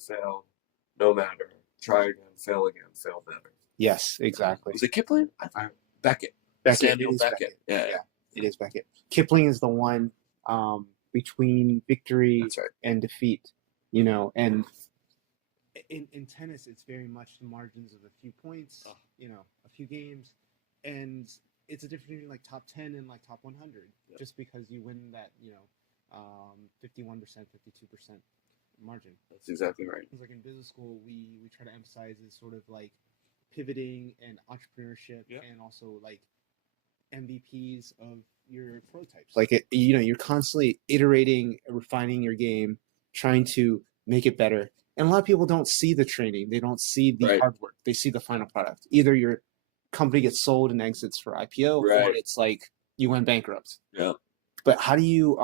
fail, no matter. Try again, fail better. Yes, exactly. Was it Kipling? Beckett. Beckett. Samuel Beckett. Yeah, it is Beckett. Kipling is the one between victory that's right. and defeat, you know, and in tennis, it's very much the margins of a few points, you know, a few games, and it's a difference between like top 10 and like top 100, just because you win that, you know, 51%, 52% margin. That's exactly right. It's like in business school, we try to emphasize is sort of like pivoting and entrepreneurship, and also like MVPs of your prototypes. Like you know, you're constantly iterating, refining your game, trying to make it better. And a lot of people don't see the training. They don't see the hard work. They see the final product. Either your company gets sold and exits for IPO, or it's like you went bankrupt. Yeah. But how do you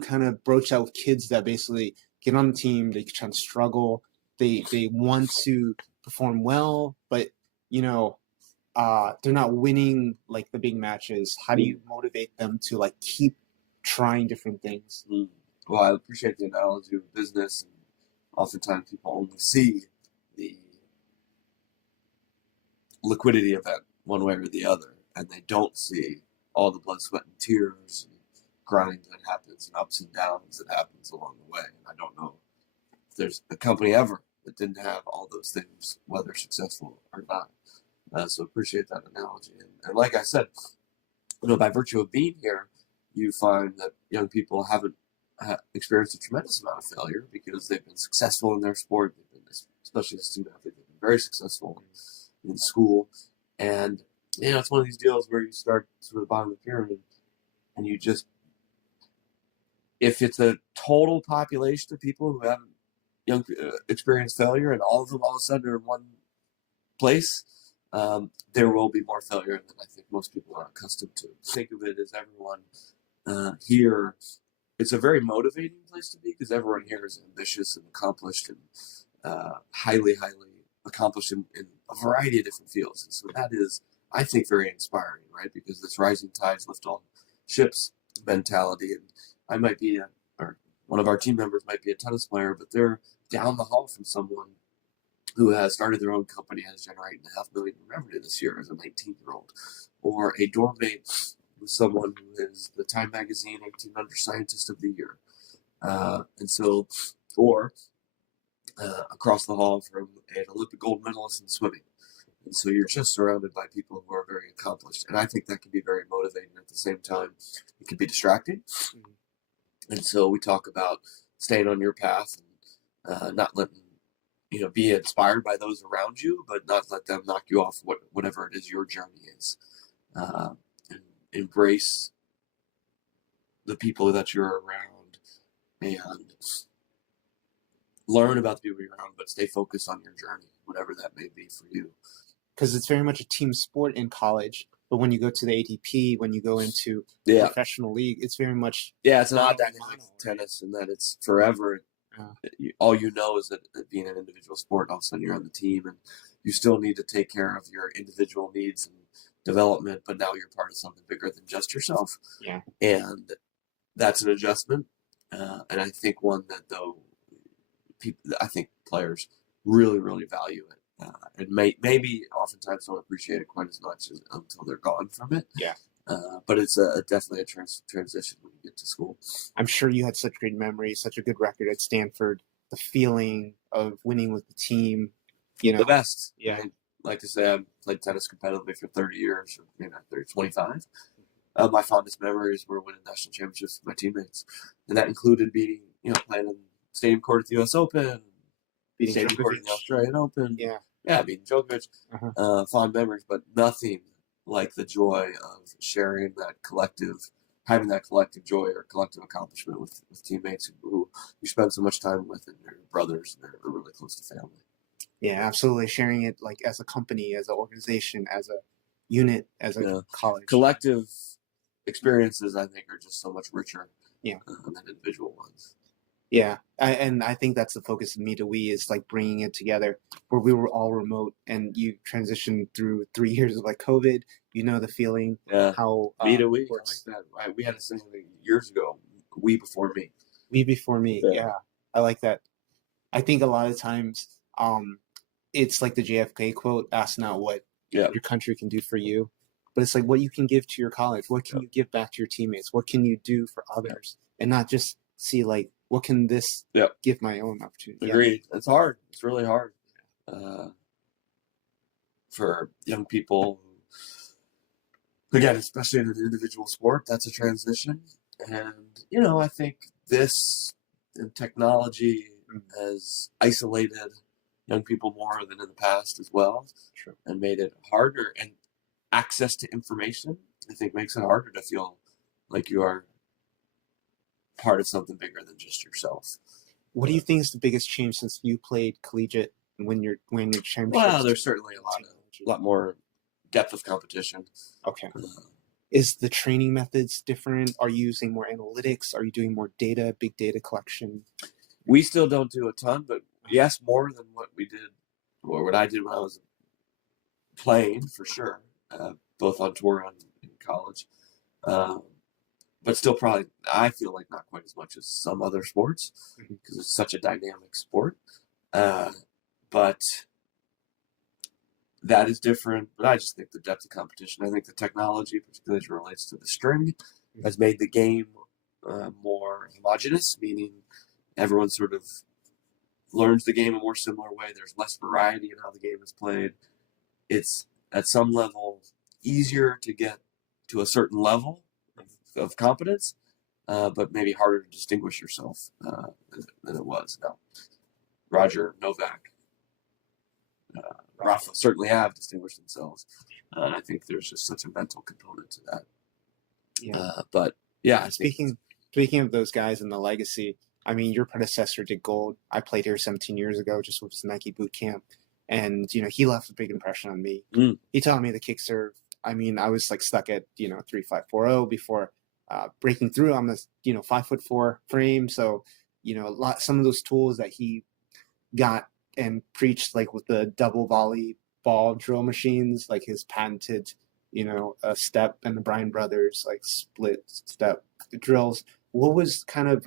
kind of broach out with kids that basically get on the team, they try to struggle, they want to perform well, but you know, they're not winning like the big matches. How do you motivate them to like keep trying different things? Well, I appreciate the analogy of business, and oftentimes people only see the liquidity event one way or the other, and they don't see all the blood, sweat, and tears and grind that happens and ups and downs that happens along the way. And I don't know if there's a company ever that didn't have all those things, whether successful or not. So appreciate that analogy. And like I said, you know, by virtue of being here, you find that young people haven't experienced a tremendous amount of failure because they've been successful in their sport. They've been, especially as student athletes, they've been very successful in school. And, you know, it's one of these deals where you start to the bottom of the pyramid and you just, if it's a total population of people who haven't experienced failure and all of them all of a sudden are in one place, there will be more failure than I think most people are accustomed to. Think of it as everyone here, it's a very motivating place to be because everyone here is ambitious and accomplished and highly accomplished in a variety of different fields. And so that is, I think, very inspiring, right? Because this rising tides lift all ships mentality. And I might be, or one of our team members might be a tennis player, but they're down the hall from someone who has started their own company, has generated $500,000 in revenue this year as a 19-year-old, or a dorm mate with someone who is the Time Magazine 1800 Scientist of the Year. And so, or across the hall from an Olympic gold medalist in swimming. And so you're just surrounded by people who are very accomplished. And I think that can be very motivating. At the same time, it can be distracting. And so we talk about staying on your path and not letting, you know, be inspired by those around you, but not let them knock you off whatever it is your journey is. And embrace the people that you're around and learn about the people you're around, but stay focused on your journey, whatever that may be for you. Because it's very much a team sport in college, but when you go to the ATP, when you go into the professional league, it's very much it's an odd dynamic tennis, in that it's forever. All you know is that being an individual sport, all of a sudden you're on the team, and you still need to take care of your individual needs and development, but now you're part of something bigger than just yourself. Yeah, and that's an adjustment, and I think one that I think players really, really value it. And maybe oftentimes don't appreciate it quite as much until they're gone from it. Yeah. But it's definitely a transition when you get to school. I'm sure you had such great memories, such a good record at Stanford. The feeling of winning with the team, you know. The best. Yeah. I'd like to say I've played tennis competitively for 30 years, or maybe not 30, 25. My fondest memories were winning national championships with my teammates. And that included playing in stadium court at the U.S. Open, beating stadium court in the Australian Open. Yeah, beating Djokovic. Fond memories, but nothing like the joy of sharing having that collective joy or collective accomplishment with teammates who you spend so much time with, and your brothers, and they're really close to family. Yeah, absolutely. Sharing it like as a company, as an organization, as a unit, as a college. Collective experiences, I think, are just so much richer than individual ones. Yeah, I think that's the focus of Me to We, is like bringing it together, where we were all remote and you transitioned through 3 years of like COVID. You know the feeling. Yeah. How Me to We. I like that. We had a saying years ago. We before me. We before me. Yeah, I like that. I think a lot of times, it's like the JFK quote, ask not what Yeah. your country can do for you, but it's like what you can give to your college. What can you give back to your teammates? What can you do for others? And not just see like, what can this give my own opportunity? Agreed. It's hard. It's really hard for young people. Again, especially in an individual sport, that's a transition. And, I think this and technology has isolated young people more than in the past as well. True. And made it harder. And access to information, I think, makes it harder to feel like you are part of something bigger than just yourself. What do you think is the biggest change since you played collegiate and when you're championships? Well, there's certainly a lot more depth of competition. Okay. Is the training methods different? Are you using more analytics? Are you doing more data, big data collection? We still don't do a ton, but yes, more than what we did, or what I did when I was playing, for sure, both on tour and in college. But still probably, I feel like not quite as much as some other sports because it's such a dynamic sport. But that is different. But I just think the depth of competition, I think the technology, particularly as it relates to the string, has made the game more homogenous, meaning everyone sort of learns the game a more similar way. There's less variety in how the game is played. It's at some level easier to get to a certain level of competence, but maybe harder to distinguish yourself than it was. Now, Roger, Novak, Rafa certainly have distinguished themselves. And I think there's just such a mental component to that. Yeah. But yeah, speaking of those guys and the legacy, I mean, your predecessor did gold. I played here 17 years ago, just with his Nike boot camp. And, he left a big impression on me. He taught me the kick serve. I mean, I was like stuck at, 3.540 before breaking through. I'm a, 5'4" frame. So, some of those tools that he got and preached, like with the double volley ball drill machines, like his patented, step, and the Bryan brothers, like split step drills. What was kind of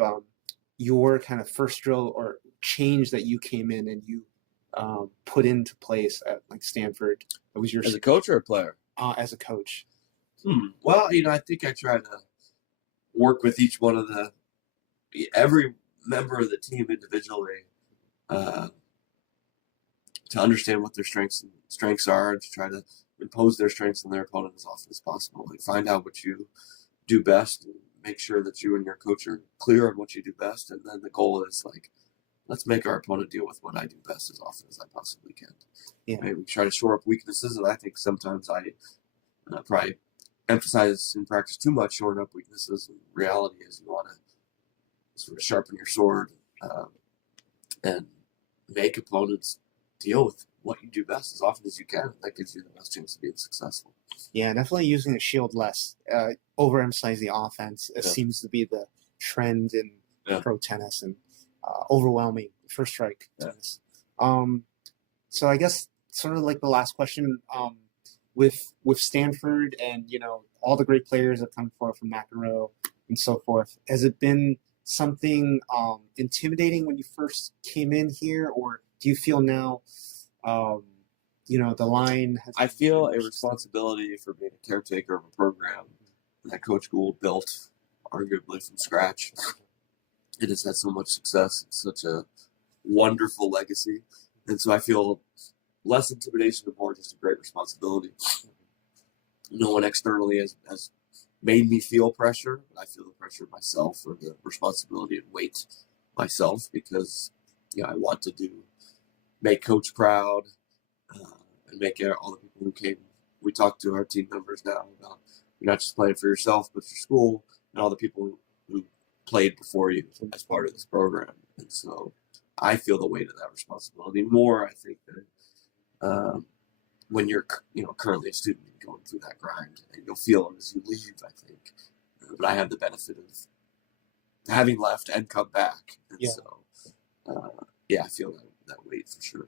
your kind of first drill or change that you came in and you put into place at like Stanford? It was your as a coach or a player? As a coach. Well, I think I try to work with each one of every member of the team individually to understand what their strengths are, and to try to impose their strengths on their opponent as often as possible. Like, find out what you do best, and make sure that you and your coach are clear on what you do best, and then the goal is like, let's make our opponent deal with what I do best as often as I possibly can. Yeah. Maybe we try to shore up weaknesses, and I think sometimes I probably emphasize in practice too much shoring up weaknesses. And reality is you want to sort of sharpen your sword and make opponents deal with what you do best as often as you can. That gives you the best chance of being successful. Yeah, definitely using the shield less. Overemphasize the offense. It seems to be the trend in pro tennis, and overwhelming first strike tennis. So I guess sort of like the last question, with Stanford and all the great players that come forward from McEnroe and so forth, has it been something intimidating when you first came in here, or do you feel now the line has I feel a responsibility for being a caretaker of a program that Coach Gould built arguably from scratch. It has had so much success. It's such a wonderful legacy. And so I feel less intimidation and more just a great responsibility. No one externally has made me feel pressure. I feel the pressure myself, or the responsibility and weight myself, because I want to make Coach proud, and make all the people who came. We talk to our team members now about you're not just playing for yourself, but for school and all the people who played before you as part of this program. And so I feel the weight of that responsibility more, I think, than when you're currently a student going through that grind, and you'll feel it as you leave, I think. But I have the benefit of having left and come back. And so, I feel that weight for sure.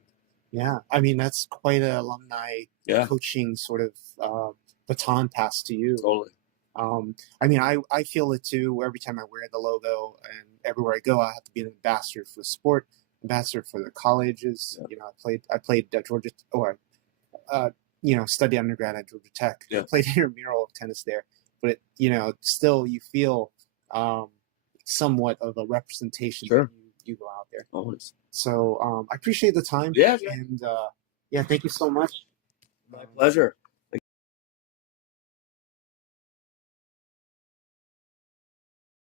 Yeah, I mean, that's quite an alumni coaching sort of baton pass to you. Totally. I mean, I feel it too. Every time I wear the logo and everywhere I go, I have to be an ambassador for the sport. ambassador for the colleges. Yeah. You know, I played at Georgia, or studied undergrad at Georgia Tech. Yeah. I played intramural tennis there, but still you feel somewhat of a representation Sure. when you go out there. Always. So I appreciate the time. Yeah. And thank you so much. My pleasure.